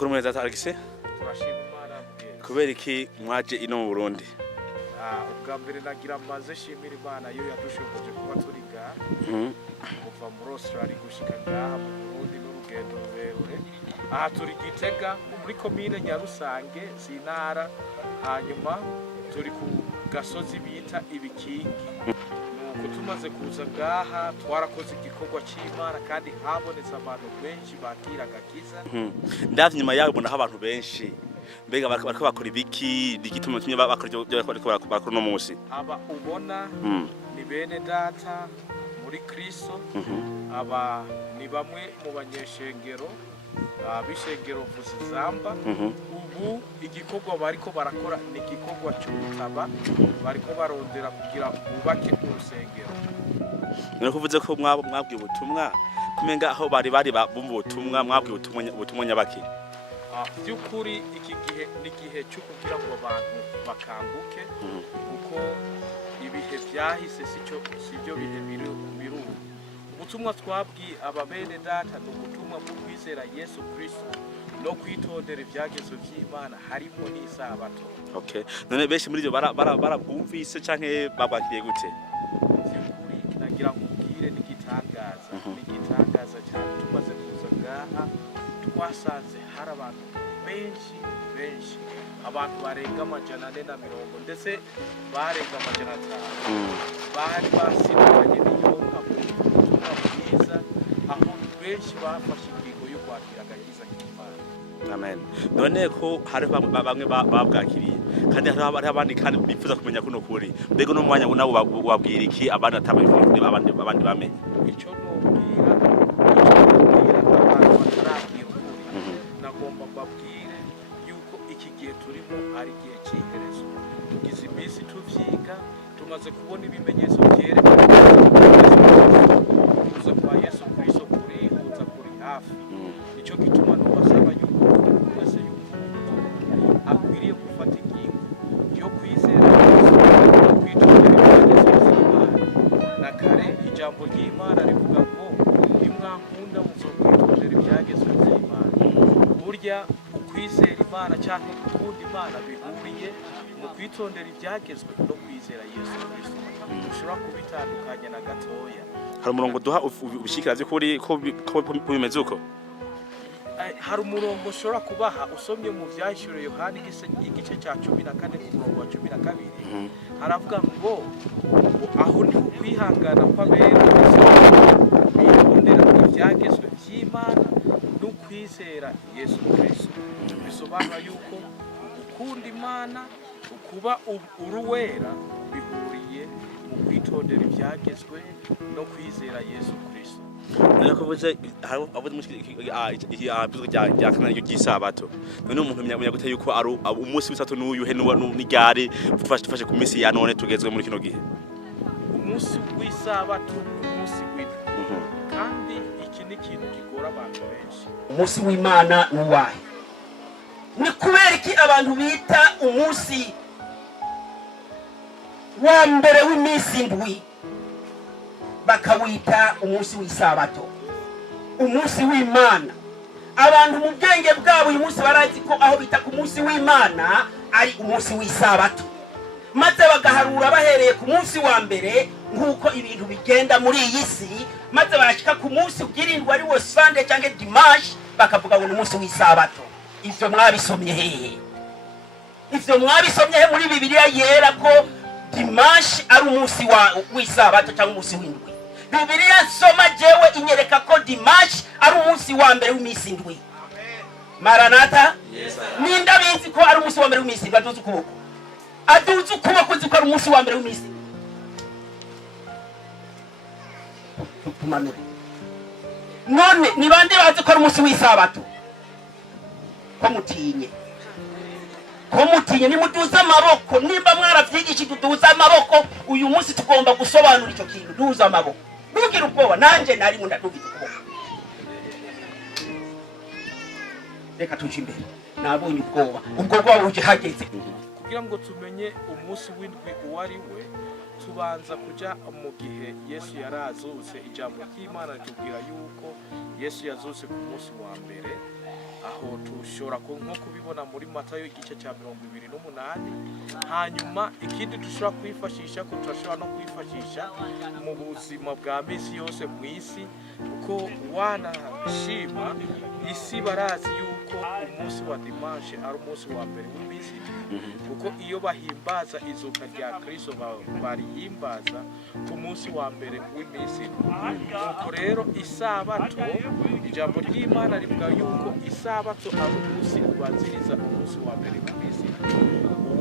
Amakuru meza Alexis. Turashima Imana bwe. Kubera iki mwaje ino mu Burundi? Ubwa mbere nagira maze shimira Imana yo yadushoboje kuba turiga. Kuva muri Australia gushika ngaha mu Burundi n'urugendo rurerure. Aha turi Gitega muri commune Nyarusange Sinara, hanyuma turi ku gasozi bita Ibikingi. Nuko tumaze kuza ngaha twarakoze igikorwa cy'Imana kandi habonetse abantu benshi bakiraga kiza. Ndavye nyuma yaho mbona abantu benshi. Mbega bariko bakora ibiki digituma tumye bakora no munsi. Aba ubona ni bene data muri Kristo. Aba ni bamwe mu banyeshengero bishengero Vuzizamba. Ubu igikorwa bariko barakora ni igikorwa cy'ubutaba, bariko barondera kugira bubake urusengero. None kuvuze ko mwabwiye ubutumwa kumenga aho bari bumva ubutumwa mwabwiye ubutumwa nyabaki. By'ukuri iki gihe ni igihe cyo kugira ngo abantu bakanguke kuko ibihe byahise sibyo bihe biru. Ubutumwa twabwiye ababene data no ubutumwa bwo kwizera Yesu Kristo no kwitondera ibyagezo by'Imana harimo n'isabato. Okay. None benshi muri byo barabwumvise canke babakiriye gute? By'ukuri nagira nkubwire n'igitangaza. N'igitangaza cyane tumaze kuza ngaha twasanze hari abantu benshi abantu barenga 440 ndetse barenga 500 bari basidanye n'iyonka bwiza aho benshi bafashe ingingo yo kwakira agakiza k'Imana. Amen. None ko hari bamwe babwakiriye kandi hari abandi kandi bifuza kumenya kuno kuri mbego no mwanya nabo wabwira iki abandi atabifuza abandi bamenye icyo nobwira abantu batarakira nagomba babwire yuko iki gihe turimo ari gihe cy'iherezo. Tugize iminsi tuvyiga tumaze kubona ibimenyetso byerekana kuza kwa Yesu Kristo kurihuza kuri hafi. Nicyo gituma nobasaba yuko wese akwiriye gufata ingingo yo kwizera Yesu no kwitondera ibyagezo by'Imana. Na kare ijambo ry'Imana rivuga ngo nimwankunda muzokwitondera ibyagezo by'Imana. Burya ukwizera Imana cyangwa gukunda Imana bihuriye mu kwitondera ibyagezwe no kwizera Yesu Kristo. Ushobora kubitandukanya na gatoya. Hari umurongo duha ubishikira by'ukuri ko bimeze uko? Hari umurongo ushobora kubaha usomye mu byashyure Yohani igice cya 14 ku murongo wa 12. Haravuga ngo aho ni ukwihangana kw'abera bitondera ibyagezwe by'Imana no kwizera Yesu Kristo. Bisobanura yuko gukunda Imana kuba uruwera bihuriye mu kwitondera ibyagezwe no kwizera Yesu Kristo. None kuvuze abo mu ry'isabato. None umuntu menya gute yuko ari umunsi w'isabato n'uyuhe n'igare tufashe ku minsi ya none tugezwe muri kino gihe. Umunsi w'isabato umunsi w'indwi. Kandi iki ni ikintu gikora abantu benshi. Umunsi w'Imana n'uwahe? Ni kubera iki abantu bita umunsi wa mbere w'iminsi indwi bakawita umunsi w'isabato, umunsi w'Imana? Abantu mu bwenge bwabo uyu munsi barazi ko aho bita ku munsi w'Imana ari umunsi w'isabato, maze bagaharura bahereye ku munsi wa mbere nk'uko ibintu bigenda muri iyi si, maze barashika ku munsi ugirindwa ari wo Sunday cyangwa Dimanche bakavuga ngo umunsi w'isabato. Ivyo mwabisomye hehe? Ivyo mwabisomye he muri Bibiliya yera ko Dimanche ari umunsi w'isabato cyangwa umunsi w'indwi? Bibiliya soma jewe inyereka ko Dimanche ari umunsi wa mbere w'iminsi indwi. Maranatha? Yes. Ninda bizi ko ari umunsi wa mbere w'iminsi indwi aduze ukuboko. Aduze ukuboko uzi ko ari umunsi wa mbere w'iminsi. Tumanure. None ni bande bazi ko ari umunsi w'isabato? Ko mutinye nimuduze amaboko. Nimba mwaravyigishije duduze amaboko, uyu munsi tugomba gusobanura icyo kintu. Duze amaboko. Nugira ubwoba nanje nari mu ndadubiza ukuboko. Reka tuje imbere. Nabonye ubwoba. Ubwo bwa uje hageze. Kugira ngo tumenye umunsi w'indwi uwari we tubanza kuja mu gihe Yesu yarazutse. Ijambo ry'Imana ritubwira yuko Yesu yazutse ku munsi wa mbere, aho tushobora nko kubibona muri Matayo igice cya 28. hanyuma ikindi dushobora kwifashisha ko turashobora no kwifashisha mu buzima bwa misi yose mu isi, kuko wanashima isi barazi yuko umunsi wa dimanche ari umunsi wa mbere w'imisi, kuko iyo bahimbaza izuka rya Kristo barihimbaza ku munsi wa mbere w'imisi. Nuko rero isabato, ijambo ry'Imana rivuga yuko isabato ari umunsi ubanziriza umunsi wa mbere w'imisi,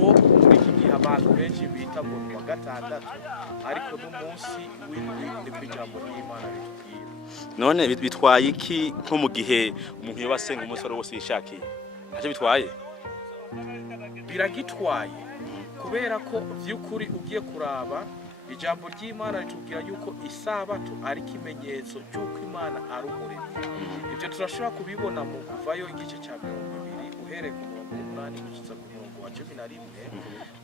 uwo muri iki gihe abantu benshi bita ngo ni wa gatandatu, ariko n'umunsi w'indwi niko ijambo ry'Imana ritubwira. None bitwaye iki nko mu gihe umuntu yoba asenga umunsi wose yishakiye? Ntacyo bitwaye? Biragitwaye, kubera ko by'ukuri ugiye kuraba ijambo ry'Imana ritubwira yuko isabato ari ikimenyetso cy'uko Imana ari umuremyi. Ibyo turashobora kubibona mu Kuvayo igice cya 20 uhereye ku murongo w'8 kugeza ku murongo wa 11.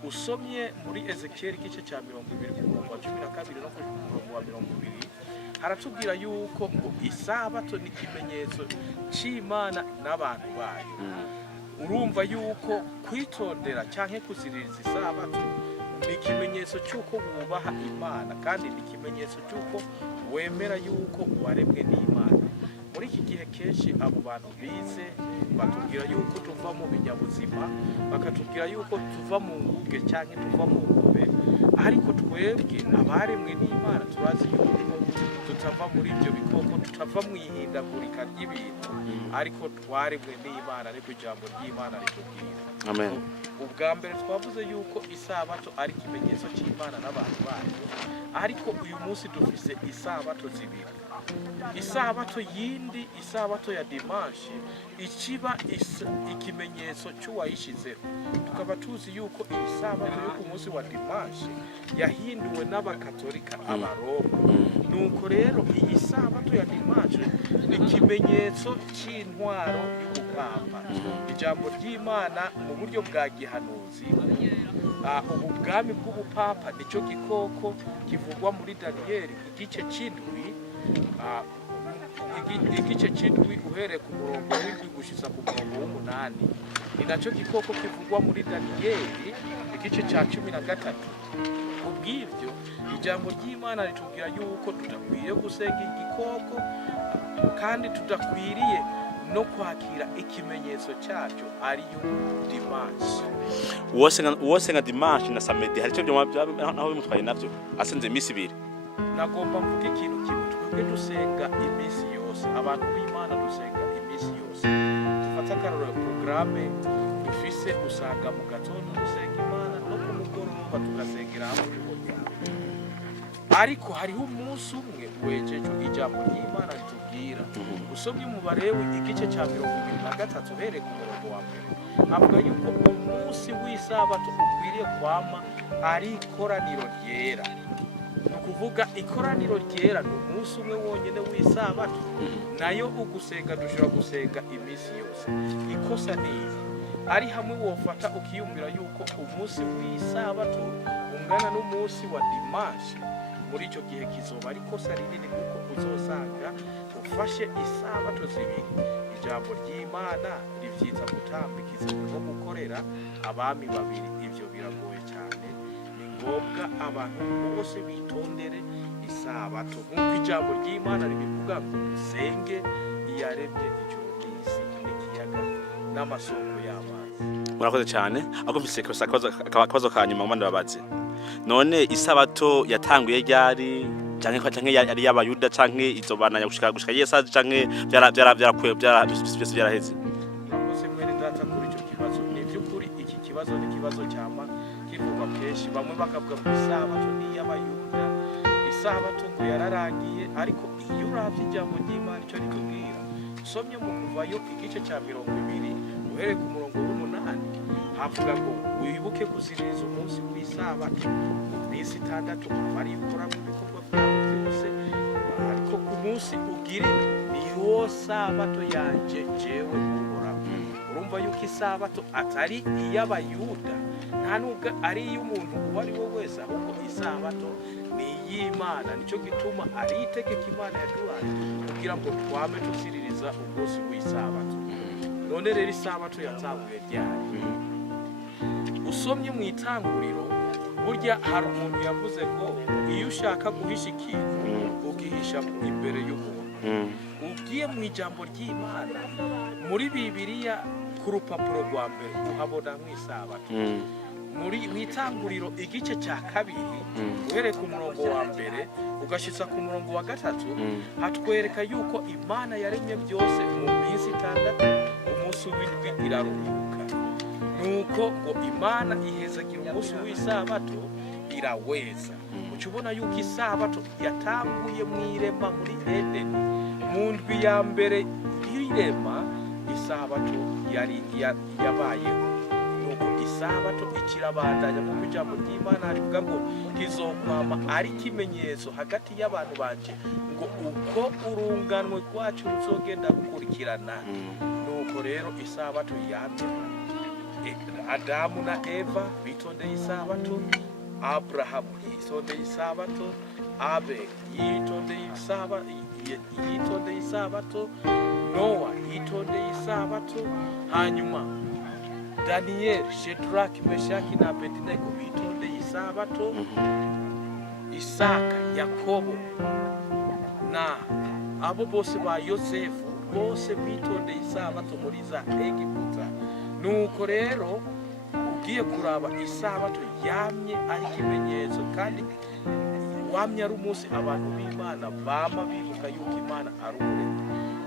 Usomye muri Ezekiel igice cya 20 ku murongo wa 12 no ku murongo wa 20, haratubwira yuko isabato ni ikimenyetso cy'Imana n'abantu bayo. Urumva yuko kwitondera cyangwa kuziririza isabato ni ikimenyetso cy'uko wubaha Imana, kandi ni ikimenyetso cy'uko wemera yuko waremwe n'Imana. Muri iki gihe kenshi abo bantu bize batubwira yuko tuva mu binyabuzima, bakatubwira yuko tuva mu nguge cyangwa tuva mu ngube, ariko twebwe abaremwe n'Imana turazi yuko tutava muri ibyo bikoko, tutava mu ihindagurika ry'ibintu, ariko twaremwe n'Imana, ariko ijambo ry'Imana ritubwira. Amen. Ubwa mbere twavuze yuko isabato ari ikimenyetso cy'Imana n'abantu bayo, ariko uyu munsi dufise isabato zibiri. Isabato yindi, isabato ya dimanche, ikiba ikimenyetso cy'uwayishizeho. Tukaba tuzi yuko iyi sabato yo ku munsi wa dimanche yahinduwe n'abakatolika, abaroma. Nuko rero iyi sabato ya dimanche ni ikimenyetso cy'intwaro y'ubupapa. Ijambo ry'Imana mu buryo bwa gihanuzi, ubu bwami bw'ubupapa nicyo gikoko kivugwa muri Daniyeli igice cy'indwi, igice cy'indwi uhereye ku murongo w'indwi gushitsa ku murongo w'8. Ni nacyo gikoko kivugwa muri Daniyeli igice cya 13. Ubw'ibyo ijambo ry'Imana ritubwira yuko tudakwiriye gusenga igikoko, kandi tudakwiriye no kwakira ikimenyetso cyacyo ariyo dimanche. Uwosenga dimanche na samedi hari icyo naho bimutwaye navyo asenze imisi ibiri. Nagomba mvuga ikintu kimwe, twebwe dusenga imisi yose, abantu b'Imana dusenga imisi yose. Dufata akarorero programme dufise, usanga mu gatondo dusenga Imana no ku mugoroba tugasengera hamwe. Ariko hariho umunsi umwe wejeje ijambo ry'Imana ritubwira. Usomye umubare w'igice cya 23 uhereye ku murongo wa mbere, avuga yuko umunsi w'isabato ukwiriye kwama ari ikoraniro ryera. Nukuvuga ikoraniro ryera ni umunsi umwe wonyene w'isabato, nayo ugusenga dushobora gusenga imisi yose. Ikosa ni ari hamwe wofata ukiyumvira yuko umunsi w'isabato ungana n'umunsi wa dimanche, muri icyo gihe kizoba ari kosa rinini, kuko uzosanga ufashe isabato zibiri. Ijambo ry'Imana rivyiza gutambikiza no gukorera abami babiri, ibyo biragoye cyane. Ni ngombwa abantu bose bitondere isabato, nk'uko ijambo ry'Imana ribivuga ngo senge iyaremye ijuru n'isi n'ikiyaga n'amasoko y'amazi. Murakoze cyane. Agomvise akabazo ka nyuma mu babazi. None isabato yatanguye ryari, canke yari y'abayuda, canke izobana gushika Yesu, canke byaraheze? Murakoze mwene data kuri icyo kibazo. Ni by'ukuri iki kibazo ni kibazo cyama kivugwa kenshi. Bamwe bakavuga ngo isabato ni y'abayuda, isabato ngo yararangiye, ariko iyo uravye ijambo ry'Imana icyo ritubwira, usomye mu Kuvayo igice cya 20 uhereye ku murongo w'8, havuga ngo wibuke kuziririza umunsi w'isabato mu minsi 6, abari gukora mu bikorwa byabo byose, ariko ku munsi ugira niwo sabato yanje jewe Uhoraho. urumva yuko isabato atari iy'abayuda nta nubwo ari iy'umuntu uwo ari we wese, ahubwo isabato ni iy'Imana. Nicyo gituma ari itegeko Imana yaduhaye kugira ngo twame dusiririza umunsi w'isabato. None rero isabato yatanguye ryari? Usomye mu itanguriro, burya hari umuntu yavuze ngo iyo ushaka guhisha ikintu ugihisha imbere y'umuntu. Ugiye mu ijambo ry'Imana muri Bibiliya ku rupapuro rwa mbere uhabona mu isabato. Muri itanguriro igice cya kabiri uhereye ku murongo wa mbere ugashitsa ku murongo wa gatatu, hatwereka yuko Imana yaremye byose mu minsi 6, umunsi w'indwi iraruhuka. Nuko ngo Imana ihezagira umunsi w'isabato iraweza. Ucubona yuko isabato yatanguye mu irema muri Edeni. Mu ndwi ya mbere y'irema isabato yari yabayeho. Nuko isabato ikirabandanya mu ijambo ry'Imana rivuga ngo kizokwama ari ikimenyetso hagati y'abantu banje, ngo uko urunganwe rwacu ruzogenda rukurikirana. Nuko rero isabato yamye Adamu na Eva bitondeye isabato, Abrahamu yitondeye isabato, Abel yitondeye isabato, Noa yitondeye isabato, hanyuma Daniel, Shadrach, Meshaki na Abednego bitondeye isabato, Isaka, Yakobo na abo bose ba Yosefu bose bitondeye isabato muri za Egiputa. Nuko rero ugiye kuraba isabato yamye ari ikimenyetso, kandi wamye ari umunsi abantu b'Imana bama bibuka yuko Imana ari umuremyi.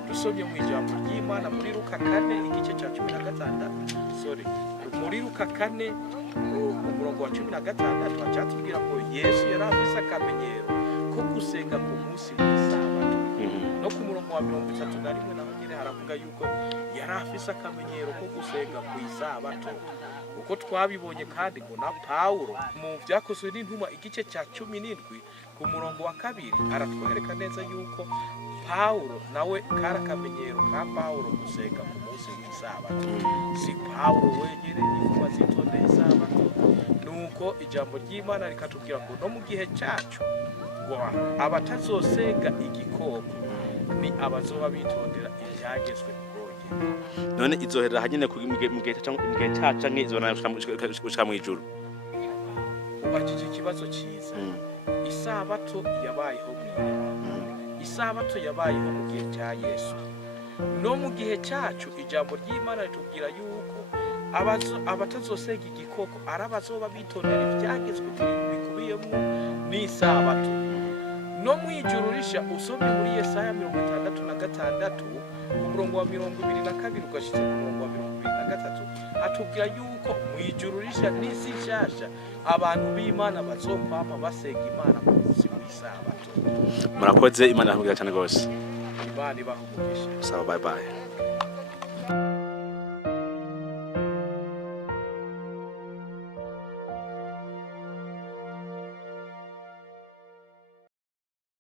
Dusomye mu ijambo ry'Imana muri Luka 4 igice cya 16, muri Luka 4 umurongo wa 16 hacatubwira ngo Yesu yari afise akamenyero ko gusenga ku munsi w'isabato. No ku murongo wa 31 naho nyine haravuga yuko yari afise akamenyero ko gusenga ku isabato. Uko twabibonye kandi ngo na Paulo mu Vyakozwe n'Intumwa igice cya 17 ku murongo wa 2 aratwereka neza yuko Paulo nawe kara kamenyero ka Paulo gusenga ku munsi w'isabato. Si Paulo wenyine intumwa zitondeye isabato. Nuko ijambo ry'Imana rikatubwira ngo no mu gihe cyacu ngo abatazosenga igikoko ni abazoba bitondera ibyagezwe kuroge. None izoherera hanyine mu gihe cyacu nk'izona gushika mu ijuru. Ubajije ikibazo cyiza. Isabato yabayeho isabato yabayeho mu gihe cya Yesu. No mu gihe cyacu ijambo ry'Imana ritubwira yuko abatazosenga igikoko ari abazoba bitondera ibyagezwe bikubiyemo n'isabato. No mu ijuru risha usomye muri Yesaya 66 ku murongo wa 22 ugashitse ku murongo wa 23 atubwira yuko mu ijuru risha n'isi nshasha abantu b'Imana bazokwama basenga Imana ku munsi w'isabato. Murakoze, Imana ihamugire cyane gose. Imana ibaha umugisha. Sawa, bye bye.